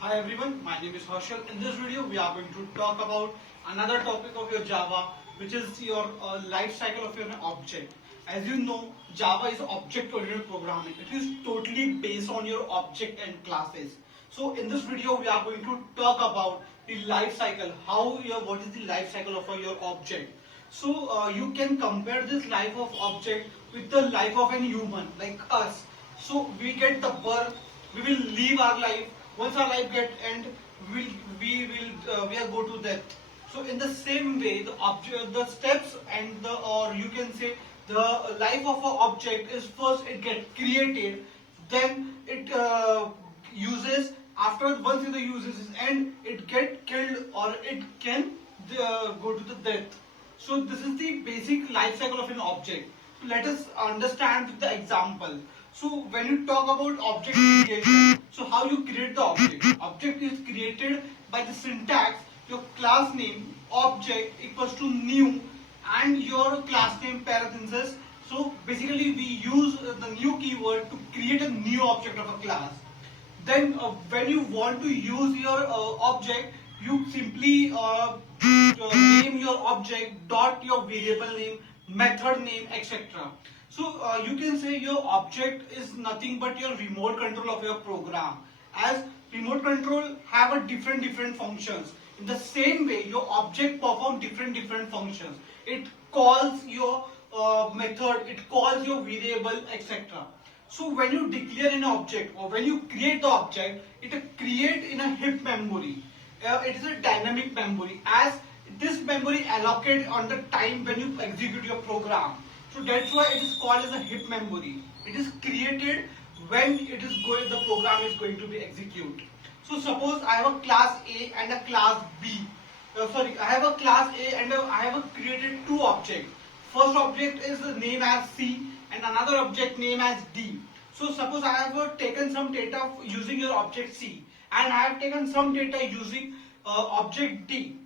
Hi everyone, my name is Harshal. In this video, we are going to talk about another topic of your Java, which is your life cycle of your object. As you know, Java is object-oriented programming. It is totally based on your object and classes. So in this video, we are going to talk about the life cycle. What is the life cycle of your object? So you can compare this life of object with the life of an human like us. So we get the birth, we will live our life. Once our life get end, we are go to death. So in the same way, the steps and the or you can say the life of an object is first it get created, then it uses after once the uses is end, it get killed or it can go to the death. So this is the basic life cycle of an object. Let us understand with the example. So when you talk about object creation, so how you create the object? Object is created by the syntax, your class name object equals to new and your class name parenthesis. So basically we use the new keyword to create a new object of a class. Then when you want to use your object, you simply name your object dot your variable name, method name, etc. So you can say your object is nothing but your remote control of your program, as remote control have a different functions. In the same way, your object perform different functions. It calls your method, it calls your variable, etc. So when you declare an object or when you create the object, it create in a heap memory. It is a dynamic memory, as this memory allocated on the time when you execute your program. So that's why it is called as a heap memory. It is created when the program is going to be executed. So suppose I have a class A and a class B. I have a class A and I have created two objects. First object is named as C and another object name as D. So suppose I have taken some data using your object C and I have taken some data using object D.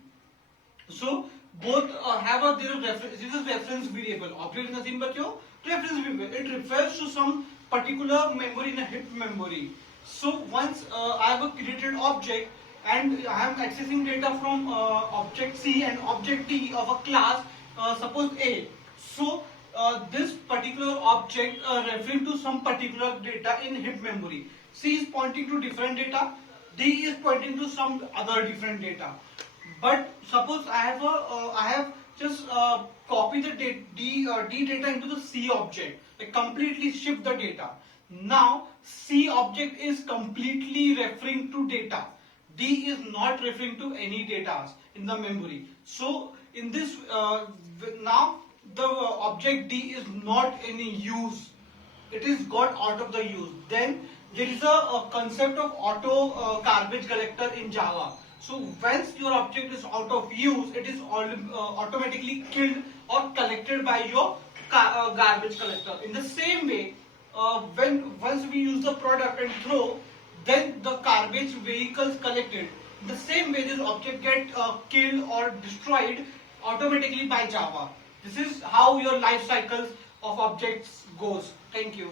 So both have their reference. This is reference variable. Object is nothing but your reference variable. It refers to some particular memory in a heap memory. So once I have created object and I am accessing data from object C and object D of a class, suppose A. So this particular object referring to some particular data in heap memory. C is pointing to different data, D is pointing to some other different data. But suppose I have just copied the D data into the C object, like completely shift the data. Now C object is completely referring to data. D is not referring to any data in the memory. So in this now the object D is not in use. It is got out of the use. Then there is a concept of auto garbage collector in Java. So once your object is out of use, it is automatically killed or collected by your garbage collector. In the same way, once we use the product and throw, then the garbage vehicles collected. In the same way, this object get killed or destroyed automatically by Java. This is how your life cycles of objects goes. Thank you.